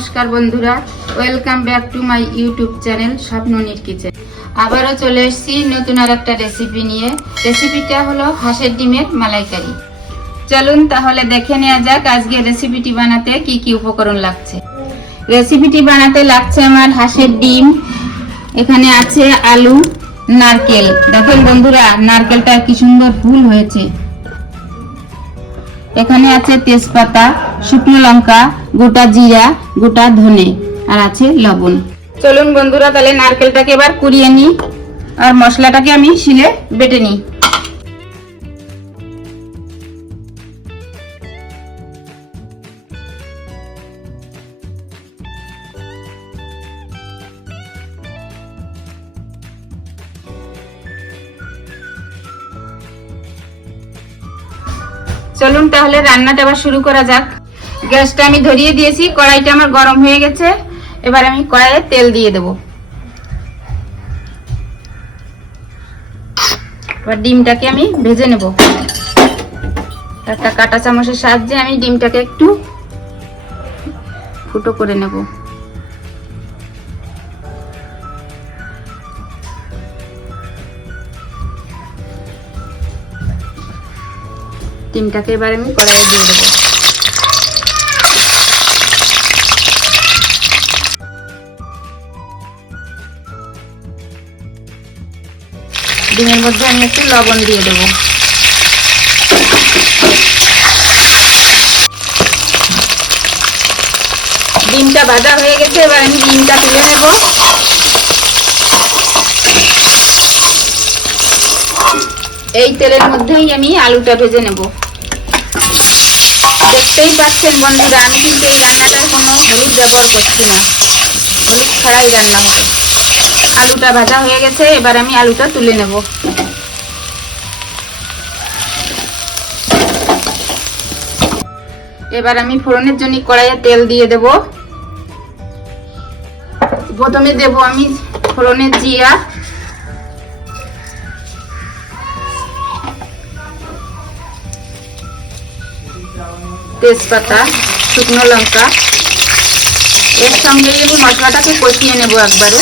নমস্কার বন্ধুরা, welcome back to my YouTube channel Swapnanir kitchen. আবারও চলে এসেছি নতুন আর একটা রেসিপি নিয়ে। রেসিপিটা হলো হাঁসের ডিমের মালাইকারি। চলুন তাহলে দেখে নেওয়া যাক আজকে রেসিপিটি বানাতে কি কি উপকরণ লাগছে। রেসিপিটি বানাতে লাগছে আমার হাঁসের ডিম, এখানে আছে আলু, নারকেল। দেখেন বন্ধুরা, নারকেলটা কি সুন্দর ফুল হয়েছে। এখানে আছে তেজপাতা, শুকনো লঙ্কা, গোটা জিরা, গোটা ধনে, আর আছে লবণ। চলুন বন্ধুরা তাহলে নারকেলটাকে এবার কুড়িয়ে নিই আর মশলাটাকে আমি শিলে বেটে নিই। চলুন তাহলে রান্নাটা আবার শুরু করা যাক। গ্যাসটা আমি ধরিয়ে দিয়েছি, কড়াইটা আমার গরম হয়ে গেছে। এবার আমি কড়াইয়ে তেল দিয়ে দেব। এবার ডিমটাকে আমি ভেজে নেব। একটা কাঁটা চামচের সাহায্যে আমি ডিমটাকে একটু ফুটো করে নেব। ডিমটাকে এবার আমি কড়াইয়ে দিয়ে দেবো। ডিমের মধ্যে আমি একটু লবণ দিয়ে দেবো। ডিমটা ভাজা হয়ে গেছে, এবার আমি ডিমটা তুলে নেব। এই তেলের মধ্যেই আমি আলুটা ভেজে নেব। দেখতেই পাচ্ছেন বন্ধুরা, আমি কিন্তু এই রান্নাটায় কোনো হলুদ ব্যবহার করছি না, হলুদ ছাড়াই রান্না হবে। আলুটা ভাজা হয়ে গেছে, এবার আমি আলুটা তুলে নেব। এবার আমি ফোড়নের জন্য কড়াইয়ে তেল দিয়ে দেব। প্রথমে দেব আমি ফোড়নের জিরা, তেজপাতা, শুকনো লঙ্কা। এর সঙ্গে আমি মশলাটাকে কষিয়ে নেব একবারে।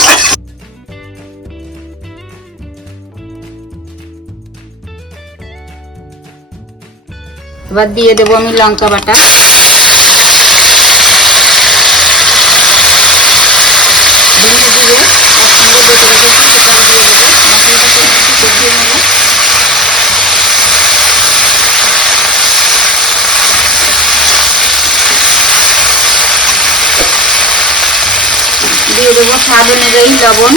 এবার দিয়ে দেব আমি লঙ্কা বাটা, ধীরে ধীরে এর সঙ্গে বেটে রেখেছি সেটাও দিয়ে দেবো। মশলাটাকে একটু কষিয়ে নেব। দিয়ে দেবো স্বাদ অনুযায়ী লবণ।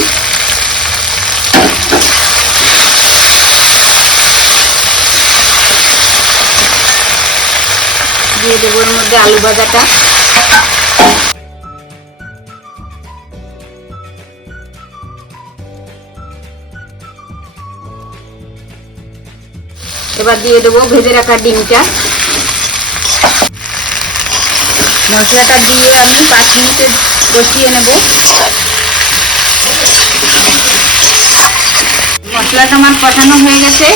দিয়ে দেবো এর মধ্যে আলু ভাজাটা। এবার দিয়ে দেবো ভেজে রাখা ডিমটা। মশলাটা দিয়ে আমি 5 মিনিটে কষিয়ে নেব। মশলাটা আমার কষানো হয়ে গেছে।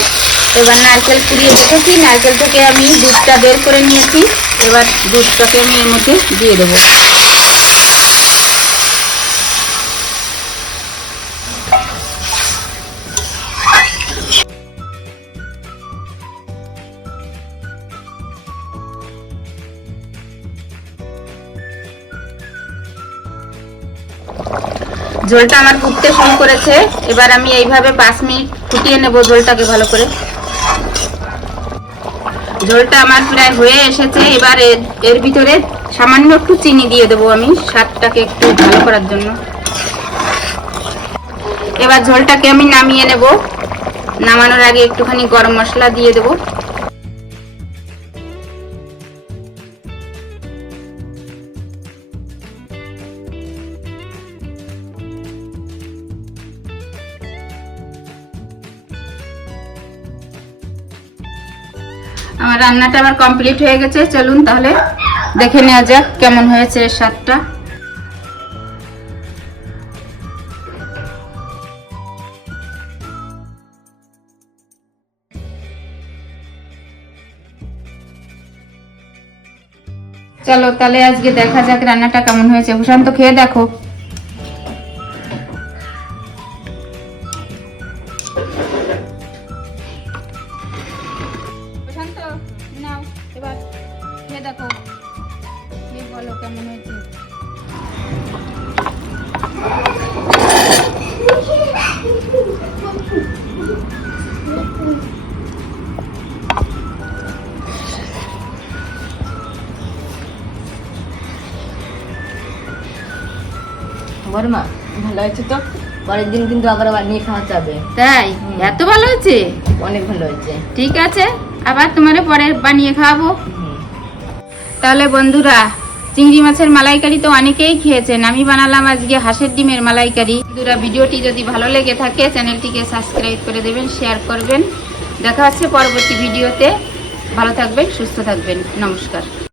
এবার নারকেল কুড়িয়ে রেখেছি, নারকেল থেকে আমি দুধটা বের করে নিয়েছি। এবার দুধটাকে আমি এর মধ্যে দিয়ে দেবো। ঝোলটা আমার ফুটতে শুরু করেছে। এবার আমি এইভাবে 5 মিনিট ফুটিয়ে নেব ঝোলটাকে ভালো করে। ঝোলটা আমার প্রায় হয়ে এসেছে। এবার এর ভিতরে সামান্য একটু চিনি দিয়ে দেবো আমি, স্বাদটাকে একটু ভালো করার জন্য। এবার ঝোলটাকে আমি নামিয়ে নেব। নামানোর আগে একটুখানি গরম মশলা দিয়ে দেবো। আমার রান্নাটা আবার কমপ্লিট হয়ে গেছে। চলুন তাহলে দেখে নেওয়া যাক কেমন হয়েছে এর স্বাদটা। চলো তাহলে আজকে দেখা যাক রান্নাটা কেমন হয়েছে। প্রশান্ত খেয়ে দেখো। প্রশান্ত নাও এবার খেয়ে দেখো, খেয়ে বলো কেমন হয়েছে। বর্মা ভালো হয়েছে তো, পরের দিন কিন্তু আবার বানিয়ে খাওয়া যাবে। তাই? এত ভালো হয়েছে? অনেক ভালো হয়েছে। ঠিক আছে, আবার তোমারে পরে বানিয়ে খাওয়াবো। তাহলে বন্ধুরা, চিংড়ি মাছের মালাইকারি তো অনেকেই খেয়েছেন, আমি বানালাম আজকে হাঁসের ডিমের মালাইকারি। বন্ধুরা, ভিডিওটি যদি ভালো লেগে থাকে চ্যানেলটিকে সাবস্ক্রাইব করে দেবেন, শেয়ার করবেন। দেখা হচ্ছে পরবর্তী ভিডিওতে। ভালো থাকবেন, সুস্থ থাকবেন। নমস্কার।